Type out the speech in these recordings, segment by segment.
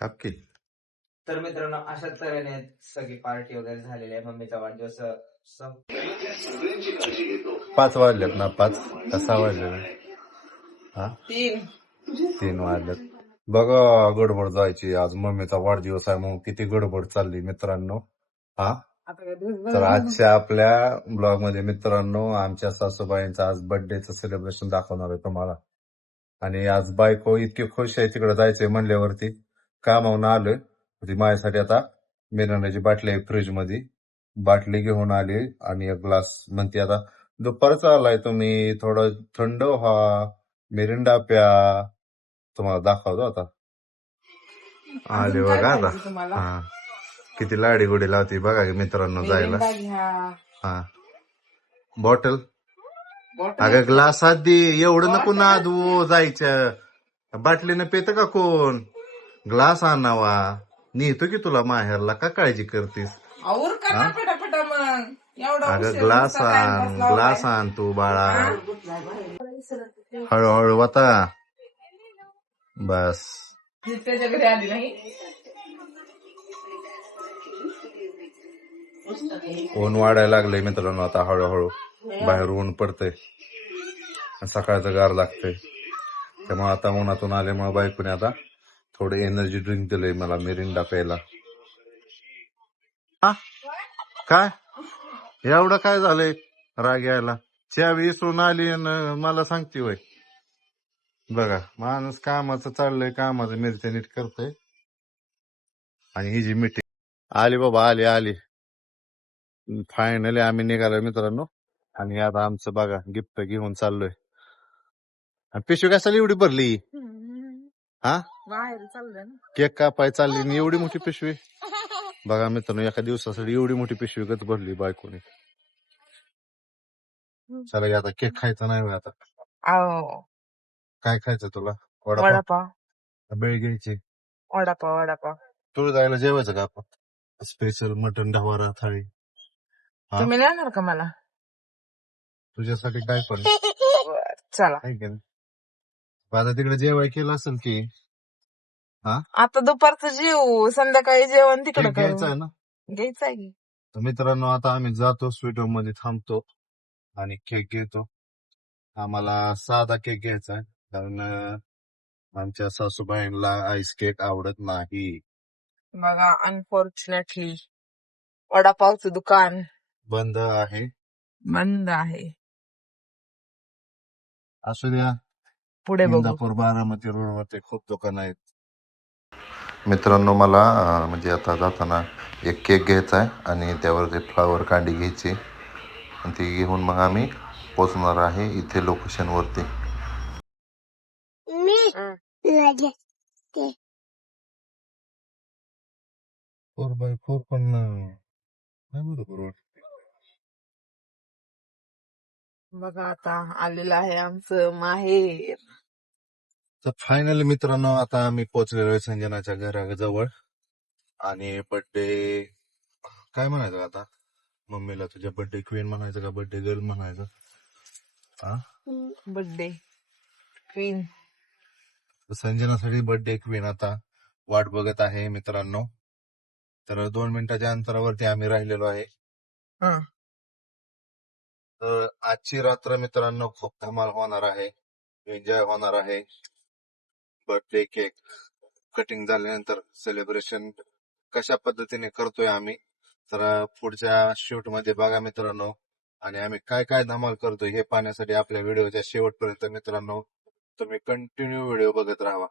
कापकी तर मित्रांनो अशाच तऱ्हेने सगळी पार्टी वगैरे झालेली आहे. मम्मीचा वाढदिवस स- पाच वाजलेत ना? पाच? का सहा वाजले हा? तीन. तीन वाजलेत बघा गडबड जायची. आज मम्मीचा वाढदिवस आहे मग किती गडबड चालली मित्रांनो. हा? आता काय दिवसभर तर आजच्या आपल्या ब्लॉगमध्ये मित्रांनो आमच्या सासूबाईंचा आज बर्थडेचं सेलिब्रेशन दाखवणार आहे तुम्हाला. आणि आज बायको इतकी खुश आहे तिकडे जायचंय म्हणल्यावरती. कामावून आलोय. ती माझ्यासाठी आता मिरांडाची बाटली आहे फ्रीजमध्ये बाटली घेऊन आली आणि एक ग्लास म्हणते आता दुपारच आलाय तुम्ही थोडं थंड व्हा मिरिंडा प्या. तुम्हाला दाखवतो आता. आले बघा आता. हा. किती लाडी गोडी लावते बघा की मित्रांनो जायला. हा. बॉटल? बॉटल अगं ग्लासात दे एवढं नको ना दू जायचं. बाटलीनं पेत का कोण? ग्लास आणावा. नेतो की तुला माहेरला? का काळजी करतीस? आवर का ना पटापटा मग? एवढा अगं उशीर ग्लास नुसता time आण लावलाय. ग्लास आण तू बाळा. हळूहळू वाता. बस. ती त्याच्या घरी आली नाही. ऊन वाढायला लागलंय मित्रांनो आता हळूहळू. बाहेर ऊन पडतंय. सकाळचं गार लागतंय. त्यामुळे आता उन्हातून आल्यामुळे बायकोने आता थोडं एनर्जी ड्रिंक दिलंय मला मिरिंडा प्यायला. हा? काय? एवढं काय झालंय? राग यायला. चहा विसरून आली आणि मला सांगते वय बघा माणूस कामाचं चाललंय कामाचं मिरच्या नीट करतय. आणि ही जी मिठी आली बाबा आली आली. फायनली आम्ही निघालो मित्रांनो. आणि आता आमचं बघा गिफ्ट घेऊन चाललोय. पिशवी कशाला एवढी भरली? हा? बाहेर चाललंय ना. केक कापाय चालली आणि एवढी मोठी पिशवी. बघा मित्रांनो एका दिवसासाठी एवढी मोठी पिशवी गत भरली बायकोने? चला की आता केक खायचा नाही होय आता. काय खायचं तुला? वडापाव? वडापाव. बेळ घ्यायची. वडापाव वडापाव. तुला जायला जेवायचं का आपण? स्पेशल मटन ढवारा थाळी. हा? तुम्ही नेणार का मला? तुझ्यासाठी काय पण. बर, चला. आहे की नाही? मग आता तिकडे जेवाय केलं असेल की? आता दुपारचं जेऊ संध्याकाळी जेवण तिकडे केक घ्यायचा आहे ना? घ्यायचं आहे की. तर मित्रांनो आता आम्ही जातो स्वीट होममध्ये थांबतो आणि केक घेतो. आम्हाला साधा केक घ्यायचा आहे कारण आमच्या सासूबाईंना आईस केक आवडत नाही. बघा अनफॉर्च्युनेटली वडापावचं दुकान बंद आहे. बंद आहे. असू द्या. पुढे इंदापूर बारामती रोडवरती खूप दुकान आहेत. मित्रांनो मला म्हणजे आता जाताना एक केक घ्यायचा आहे आणि त्यावरती फ्लावर कांडी घ्यायची. आणि ती घेऊन मग आम्ही पोचणार आहे इथे लोकेशनवरती. फोर बाय फोर पण नाही. बघा आता आलेलं आहे आमचं माहेर. तर फायनली मित्रांनो आता आम्ही पोहोचलेलो आहे संजनाच्या घराजवळ. आणि बर्थडे काय म्हणायचं आता? मम्मीला तुझ्या बर्थडे क्वीन म्हणायचं का? बर्थडे गर्ल म्हणायचं? हा बर्थडे क्वीन संजनासाठी बर्थडे क्वीन आता वाट बघत आहे मित्रांनो. तर दोन मिनिटाच्या अंतरावरती आम्ही राहिलेलो आहे. हा. तर आजची रात्र मित्रांनो खूप धमाल होणार आहे. एन्जॉय होणार आहे. बर्थडे केक कटिंग झाल्यानंतर सेलिब्रेशन कशा पद्धतीने करतोय आम्ही तर पुढच्या शूटमध्ये बघा मित्रांनो. आणि आम्ही काय काय धमाल करतोय हे पाहण्यासाठी आपल्या व्हिडिओच्या शेवटपर्यंत मित्रांनो तुम्ही कंटिन्यू व्हिडिओ बघत राहा.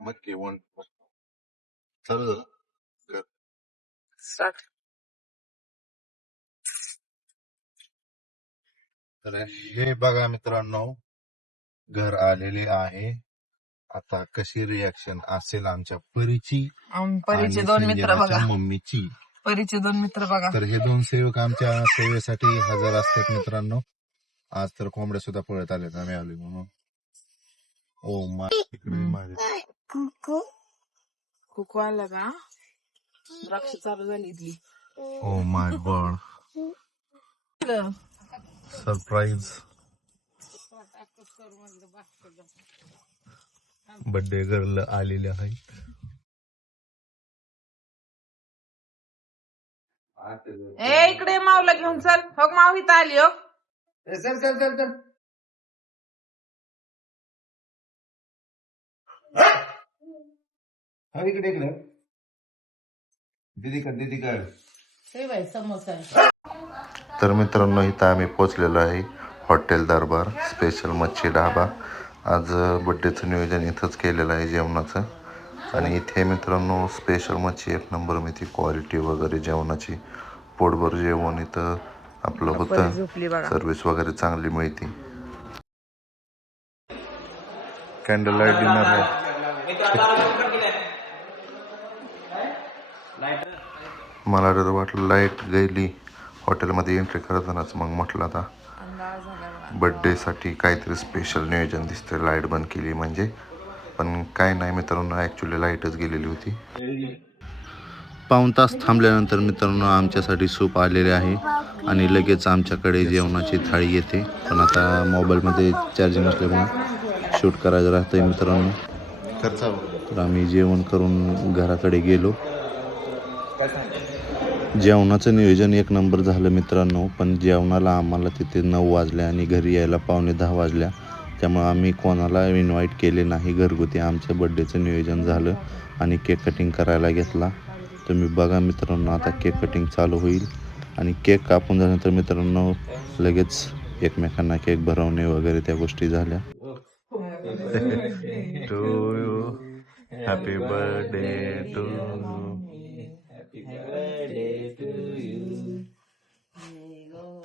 मग वन चालू झालं स्टार्ट तर हे बघा मित्रांनो घर आलेले आहे. आता कशी रिॲक्शन असेल आमच्या परीची परीचे आणि दोन मित्र संजनाच्या बघा. मम्मीची? परीचे दोन मित्र बघा. तर हे दोन सेवक आमच्या सेवेसाठी हजर असतात मित्रांनो. आज तर कोंबड्या सुद्धा पळत आलेत आम्ही आलो म्हणून. ओ माय इकडे हम्म. माझे कुकू. आला का? द्राक्ष चालू झाली इथली. ओ my god. Surprise. Birthday girl आलेले आहेत. ए इकडे मावला घेऊन चल. हो माव इथं आली हो. चल चल चल चल. हा? इकडे इकडे. दीदी कर दीदी कर. समोसा. तर मित्रांनो इथं आम्ही पोचलेलो आहे हॉटेल दरबार स्पेशल मच्छी ढाबा. आज बड्डेचं नियोजन इथंच केलेलं आहे जेवणाचं. आणि इथे मित्रांनो स्पेशल मच्छी एक नंबर मी ती क्वालिटी वगैरे जेवणाची. पोटभर जेवण इथं आपलं होतं. सर्विस वगैरे चांगली मिळते. कॅन्डल लाइट डिनर आहे. मला तर वाटलं लाइट गेली हॉटेलमध्ये एंट्री करतानाच मग म्हटलं आता बड्डेसाठी काहीतरी स्पेशल नियोजन दिसतं लाइट बंद केली म्हणजे. पण काय नाही मित्रांनो ॲक्च्युली लाईटच गेलेली होती. पाऊण तास थांबल्यानंतर मित्रांनो आमच्यासाठी सूप आलेले आहे आणि लगेच आमच्याकडे जेवणाची थाळी येते. पण आता मोबाईलमध्ये चार्जिंग असल्यामुळे शूट करायचं राहतं मित्रांनो. तर आम्ही जेवण करून घराकडे गेलो. जेवणाचं नियोजन एक नंबर झालं मित्रांनो पण जेवणाला आम्हाला तिथे नऊ वाजल्या आणि घरी यायला पावणे दहा वाजल्या. त्यामुळे आम्ही कोणाला इन्व्हाइट केले नाही. घरगुती आमच्या बड्डेचं नियोजन झालं आणि केक कटिंग करायला घेतला. तुम्ही बघा मित्रांनो आता केक कटिंग चालू होईल. आणि केक कापून झाल्यानंतर मित्रांनो लगेच एकमेकांना केक भरवणे वगैरे त्या गोष्टी झाल्या. To you happy birthday to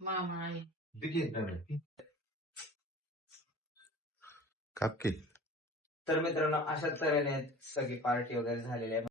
मामा आई कापकी तर मित्रांनो अशा तऱ्हेने सगळी पार्टी वगैरे झालेली आहे.